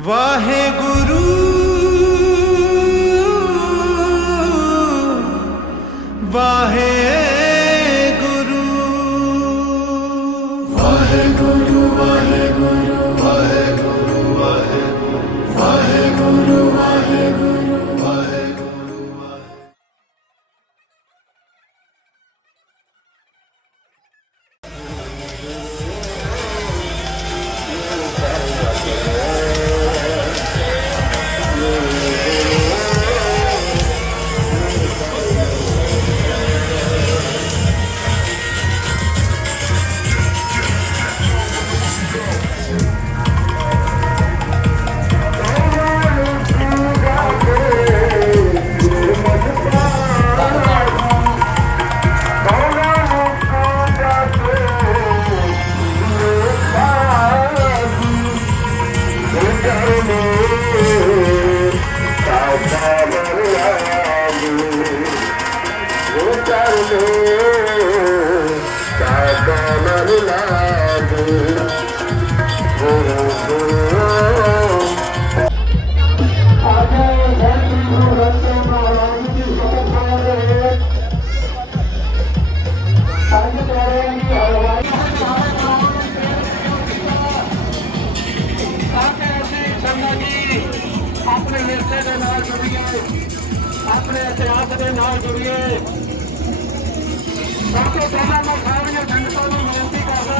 Vai. ਆਪਣੇ ਇਤਿਹਾਸ ਦੇ ਨਾਲ ਜੁੜੀਏ ਸਭ ਤੋਂ ਪਹਿਲਾਂ ਮੈਂ ਸਾਰੀਆਂ ਸੰਗਤਾਂ ਨੂੰ ਬੇਨਤੀ ਕਰਦਾ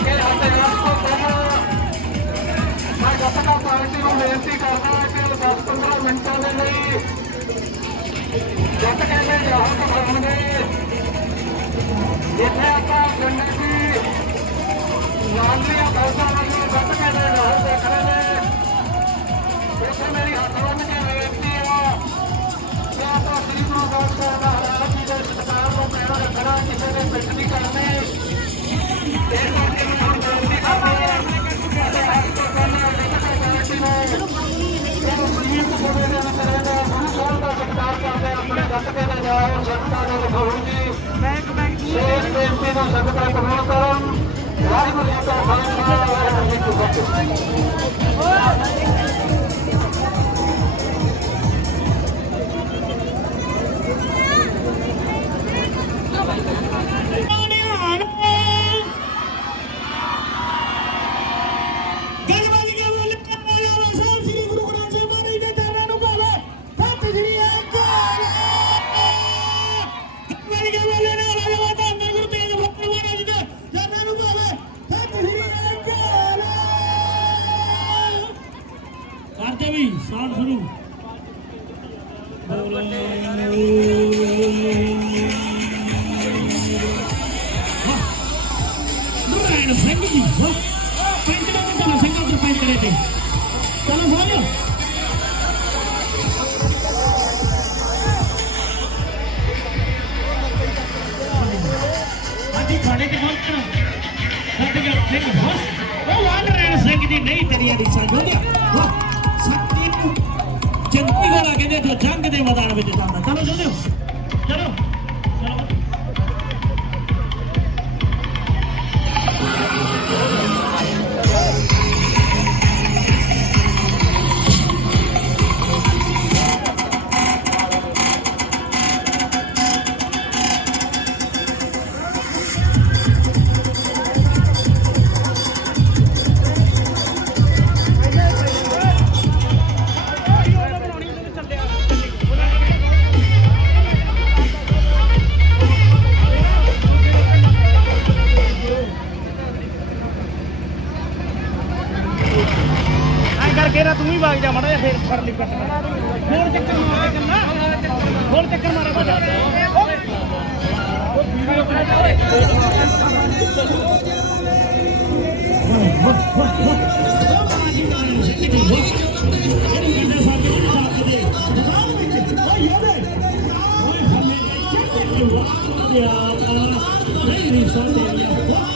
ਕਿ ਇਤਿਹਾਸ ਤੋਂ ਪਹਿਲਾਂ ਮੈਂ ਗੱਤਕਾ ਪਾਰਟੀ ਨੂੰ ਬੇਨਤੀ ਕਰਦਾ ਕਿ 10-15 ਮਿੰਟਾਂ ਦੇ ਲਈ ਗੱਤਕੇ ਦੇ ਜਹਾਜ਼ ਬਣਾਉਣਗੇ ਜਿੱਥੇ ਆਪਾਂ ਗੰਡਾ ਜੀ ਲਾਲੀਆਂ ਫੌਜਾਂ ਵੱਲੋਂ ਗੱਤਕੇ ਦੇ ਜਹਾਜ਼ ਦੇਖ ਰਹੇ ਨੇ ਉੱਥੇ ਮੇਰੀ ਹੱਥ ਬੰਨ ਵਾਹਿਗੁਰੂ ਜੀ ਕਾ ਖਾਲਸਾ ਵਾਹਿਗੁਰੂ ਜੀ ਕੀ ਫਤਿਹ ਸਾਡੇ ਤੇ ਪਹੁੰਚਣਾ ਸਤਿਗੁਰ ਸਿੰਘ ਬਸ ਉਹ ਵਾਲਰੇਣ ਸਿੰਘ ਦੀ ਨਹੀਂ ਤੇਰੀਆਂ ਦੀ ਸਾਜ ਹੁੰਦੀ ਸ਼ਕਤੀ ਨੂੰ ਜੰਤੀ ਵਾਲਾ ਕਹਿੰਦੇ ਜੋ ਜੰਗ ਦੇ ਮੈਦਾਨ ਵਿੱਚ ਜਾਂਦਾ। ਚਲੋ ਚਲੋ। ਚਲੋ। ਹੋਰ ਚੱਕਰ ਮਾਰੇ ਗੱਲਾਂ ਹੋਰ ਚੱਕਰ ਮਾਰੇ ਬੋਲਾ Yeah, I'm not going to be able to do that.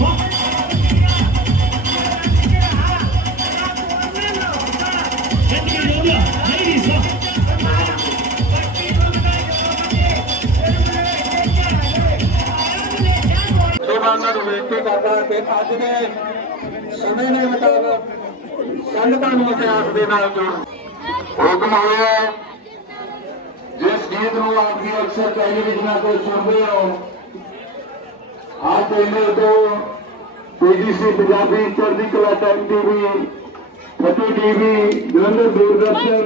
ਵਾਹ ਨੂੰ ਬੇਨਤੀ ਕਰਦਾ ਕਿ ਅੱਜ ਦੇ ਸਮੇਂ ਦੇ ਮੁਤਾਬਕ ਸੰਗਤਾਂ ਨੂੰ ਇਤਿਹਾਸ ਦੇ ਨਾਲ ਜੋੜ। ਹੁਕਮ ਹੋਇਆ ਜਿਸ ਗੀਤ ਨੂੰ ਆਪ ਅਕਸਰ ਟੈਲੀਵਿਜ਼ਨਾਂ ਤੇ ਸੁਣਦੇ ਹੋ ਅੱਜ ਇਹਨੇ ਤੋਂ PGC Punjabi Chardi Kala time TV Fateh TV Jalandhar Doordarshan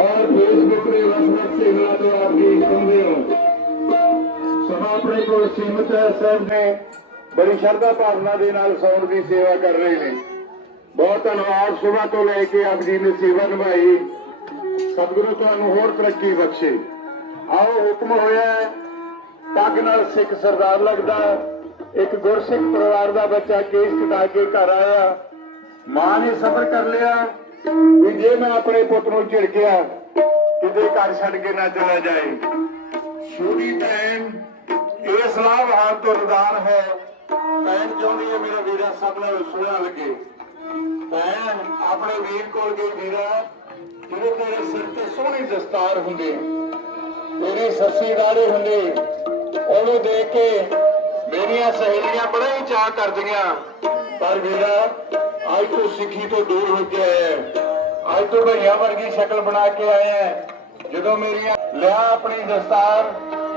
ਔਰ ਫੇਸਬੁੱਕ ਦੇ ਵੱਖ-ਵੱਖ ਚੈਨਲਾਂ ਤੋਂ ਆਪ ਵੀ ਸੁਣਦੇ ਹੋ। ਸਮਾਂ ਆਪਣੇ ਕੋਲ ਸੀਮਤ ਹੈ ਸਾਹਿਬ ਬੜੀ ਸ਼ਰਧਾ ਭਾਵਨਾ ਦੇ ਨਾਲ ਸੌਣ ਦੀ ਸੇਵਾ ਕਰ ਰਹੇ ਨੇ। ਬਹੁਤ ਧੰਨਵਾਦ ਸਵੇਰ ਤੋਂ ਲੈ ਕੇ ਆਪ ਜੀ ਨੇ ਸੇਵਾ ਨਿਭਾਈ। ਸਤਿਗੁਰੂ ਤੁਹਾਨੂੰ ਹੋਰ ਤਰੱਕੀ ਬਖਸ਼ੇ। ਆਓ ਹੁਕਮ ਹੋਇਆ ਹੈ, ਪੱਗ ਨਾਲ ਸਿੱਖ ਸਰਦਾਰ ਲੱਗਦਾ ਇੱਕ ਗੁਰਸਿੱਖ ਪਰਿਵਾਰ ਦਾ ਬੱਚਾ ਕੇਸ ਕਟਾ ਕੇ ਘਰ ਆਇਆ। ਮਾਂ ਨੇ ਸਬਰ ਕਰ ਲਿਆ। ਵੀ ਜੇ ਮੈਂ ਆਪਣੇ ਪੁੱਤ ਨੂੰ ਝਿੜਕਿਆ ਕਿਤੇ ਘਰ ਛੱਡ ਕੇ ਨਾ ਚਲਾ ਜਾਏ। ਛੋਟੀ ਭੈਣ, ਇਹ ਸਲਾਹ ਹਾਲ ਤੋਂ ਨਿਦਾਨ ਹੈ। ਭੈਣ ਚਾਹੁੰਦੀ ਹੈ ਮੇਰਾ ਵੀਰਾ ਸਭ ਨਾਲ ਸੁਣਿਆ ਲੱਗੇ ਭੈਣ ਆਪਣੇ ਵੀਰ ਕੋਲ ਗਈ ਵੀਰਾ ਜਿਹੜੇ ਤੇਰੇ ਸਿਰ ਤੇ ਸੋਹਣੀ ਦਸਤਾਰ ਹੁੰਦੇ ਤੇਰੀ ਸੱਸੀ ਦਾੜੇ ਹੁੰਦੇ। ਉਹਨੂੰ ਦੇਖ ਕੇ ਮੇਰੀਆਂ ਸਹੇਲੀਆਂ ਬੜਾ ਹੀ ਚਾਹ ਕਰਦੀਆਂ। ਪਰ ਵੀਰਾ, ਅੱਜ ਤੋਂ ਸਿੱਖੀ ਤੋਂ ਦੂਰ ਹੋ ਕੇ ਆਇਆ ਅੱਜ ਤੋਂ ਭਈਆ ਵਰਗੀ ਸ਼ਕਲ ਬਣਾ ਕੇ ਆਇਆ ਜਦੋਂ ਮੇਰੀਆਂ ਲਿਆ ਆਪਣੀ ਦਸਤਾਰ।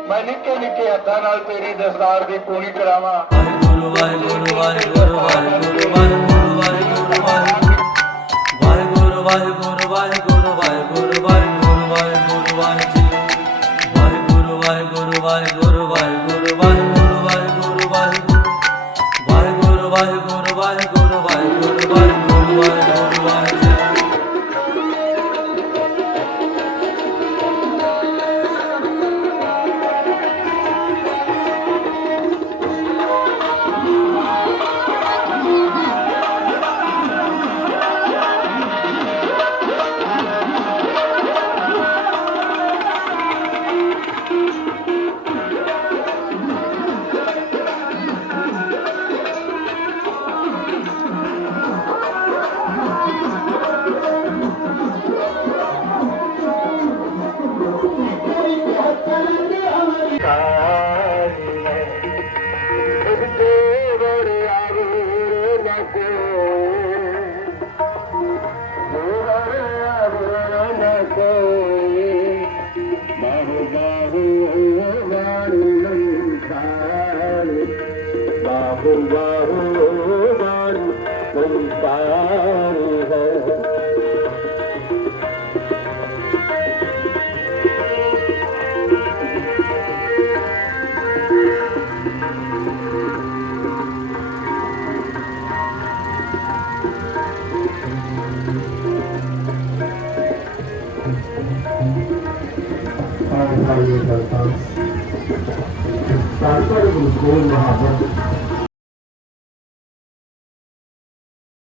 ਮੈਂ ਨਿੱਕੇ ਨਿੱਕੇ ਹੱਥਾਂ ਨਾਲ ਤੇਰੀ ਦਸਤਾਰ ਦੀ ਪੂਣੀ ਕਰਾਵਾਂ। ਵਾਹਿਗੁਰੂ ਵਾਹਿਗੁਰੂ ਵਾਹਿਗੁਰੂ।